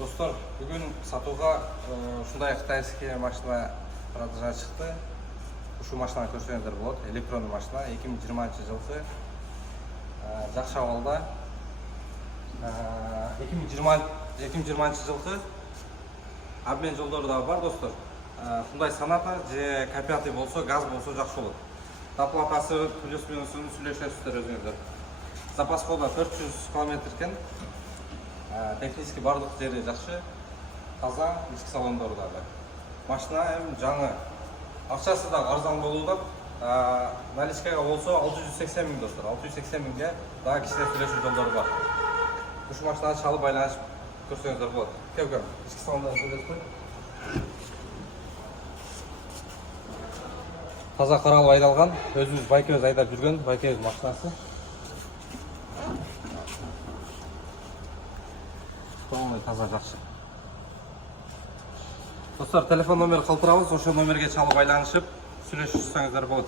Достар, бүгін сатуға ушундай кытайский машина продажа чыкты. Ушул машинаны көрсөңүздөр болот. Электрондуу машина 2020-жылкы жакшы абалда. 2020-жылкы обмен жолдору да бар, достор. Мындай Соната же К5 болсо, газ болсо жакшы болот. Доплатасы плюс-минусун сүйлөшөсүздөр өзүңүздөр. Запас хода 400 км экен. Технически барлык жери жакшы, таза, ички салондору дагы. Машина эми жаңы. Акчасы да арзан болууда. Наличкага болсо 680 миң, достор. 680 миңге дагы кичине сүйлөшүү жолдору бар. Ушул машинаны чалып байланышып көрсөңүздөр болот. Кел, ички салондорун көрөсүздөр. Таза каралып айдалган, өзүбүз байкебиз айдап жүргөн байкебиз машинасы. Полный таза жакшы. Достар, телефон номер калтырабыз, ошол номерге чалып байланышып сүйлөшсөңүздөр болот.